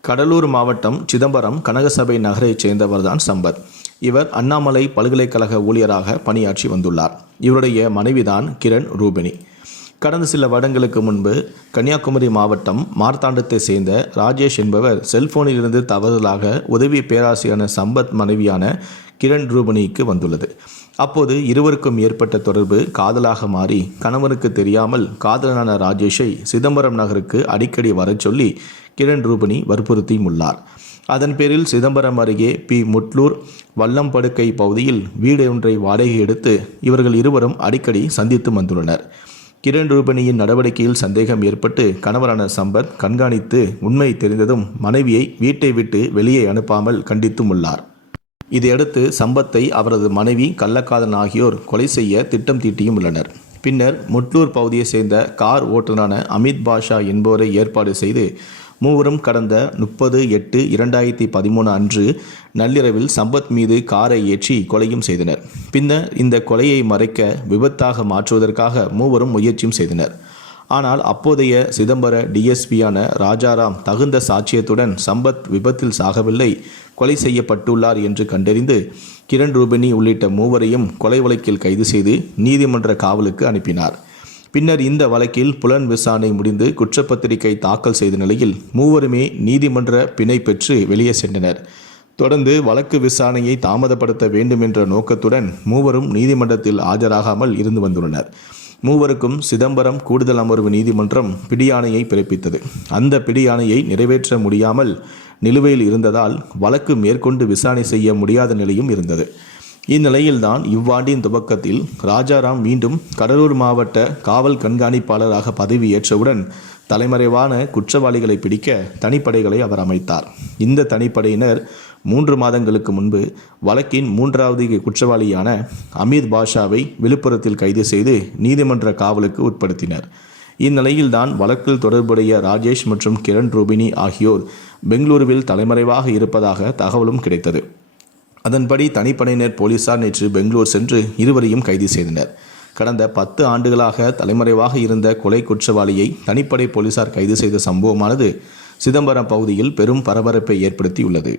கடலூர் மாவட்டம் சிதம்பரம் கனகசபை நகரைச் சேர்ந்தவர்தான் சம்பத். இவர் அண்ணாமலை பல்கலைக்கழக ஊழியராக பணியாற்றி வந்துள்ளார். இவருடைய மனைவிதான் கிரண் ரூபினி கடந்த சில வருடங்களுக்கு முன்பு கன்னியாகுமரி மாவட்டம் மார்த்தாண்டத்தை சேர்ந்த ராஜேஷ் என்பவர் செல்போனிலிருந்து தவறுதலாக உதவி பேராசிரியரான சம்பத் மனைவியான கிரண் ரூபனிக்கு வந்துள்ளது. அப்போது இருவருக்கும் ஏற்பட்ட தொடர்பு காதலாக மாறி கணவனுக்கு தெரியாமல் காதலனான ராஜேஷை சிதம்பரம் நகருக்கு அடிக்கடி வரச் சொல்லி கிரண் ரூபணி வற்புறுத்தியும் உள்ளார். அதன் பேரில் சிதம்பரம் அருகே பி. முட்லூர் வல்லம்படுக்கை பகுதியில் வீடு ஒன்றை வாடகை எடுத்து இவர்கள் இருவரும் அடிக்கடி சந்தித்து வந்துள்ளனர். கிரண் ரூபனியின் நடவடிக்கையில் சந்தேகம் ஏற்பட்டு கணவரான சம்பத் கண்காணித்து உண்மை தெரிந்ததும் மனைவியை வீட்டை விட்டு வெளியே அனுப்பாமல் கண்டித்தும் உள்ளார். இதையடுத்து சம்பத்தை அவரது மனைவி கள்ளக்காதன் ஆகியோர் கொலை செய்ய திட்டம் தீட்டியும் உள்ளனர். பின்னர் முட்லூர் பகுதியைச் சேர்ந்த கார் ஓட்டுநரான அமித் பாஷா என்பவரை ஏற்பாடு செய்து மூவரும் கடந்த முப்பது எட்டு இரண்டாயிரத்தி பதிமூணு அன்று நள்ளிரவில் சம்பத் மீது காரை ஏற்றி கொலையும் செய்தனர். பின்னர் இந்த கொலையை மறைக்க விபத்தாக மாற்றுவதற்காக மூவரும் முயற்சியும் செய்தனர். ஆனால் அப்போதைய சிதம்பர டிஎஸ்பியான ராஜாராம் தகுந்த சாட்சியத்துடன் சம்பத் விபத்தில் சாகவில்லை. கொலை செய்யப்பட்டுள்ளார் என்று கண்டறிந்து கிரண் ரூபினி உள்ளிட்ட மூவரையும் கொலை வழக்கில் கைது செய்து நீதிமன்ற காவலுக்கு அனுப்பினார். பின்னர் இந்த வழக்கில் புலன் விசாரணை முடிந்து குற்றப்பத்திரிகை தாக்கல் செய்த நிலையில் மூவருமே நீதிமன்ற பிணை பெற்று வெளியே சென்றனர். தொடர்ந்து வழக்கு விசாரணையை தாமதப்படுத்த வேண்டும் என்ற நோக்கத்துடன் மூவரும் நீதிமன்றத்தில் ஆஜராகாமல் இருந்து வந்துள்ளனர். மூவருக்கும் சிதம்பரம் கூடுதல் அமர்வு நீதிமன்றம் பிடியாணையை பிறப்பித்தது. அந்த பிடியாணையை நிறைவேற்ற முடியாமல் நிலுவையில் இருந்ததால் வழக்கு மேற்கொண்டு விசாரணை செய்ய முடியாத நிலையும் இருந்தது. இந்நிலையில்தான் இவ்வாண்டின் துவக்கத்தில் ராஜாராம் மீண்டும் கடலூர் மாவட்ட காவல் கண்காணிப்பாளராக பதவியேற்றவுடன் தலைமறைவான குற்றவாளிகளை பிடிக்க தனிப்படைகளை அவர் அமைத்தார். இந்த தனிப்படையினர் மூன்று மாதங்களுக்கு முன்பு வழக்கின் மூன்றாவது குற்றவாளியான அமீர் பாஷாவை விழுப்புரத்தில் கைது செய்து நீதிமன்ற காவலுக்கு உட்படுத்தினர். இந்நிலையில்தான் வழக்கில் தொடர்புடைய ராஜேஷ் மற்றும் கிரண் ரூபினி ஆகியோர் பெங்களூருவில் தலைமறைவாக இருப்பதாக தகவலும் கிடைத்தது. அதன்படி தனிப்படையினர் போலீசார் நேற்று பெங்களூர் சென்று இருவரையும் கைது செய்தனர். கடந்த பத்து ஆண்டுகளாக தலைமறைவாக இருந்த கொலை குற்றவாளியை தனிப்படை போலீசார் கைது செய்த சம்பவமானது சிதம்பரம் பகுதியில் பெரும் பரபரப்பை ஏற்படுத்தியுள்ளது.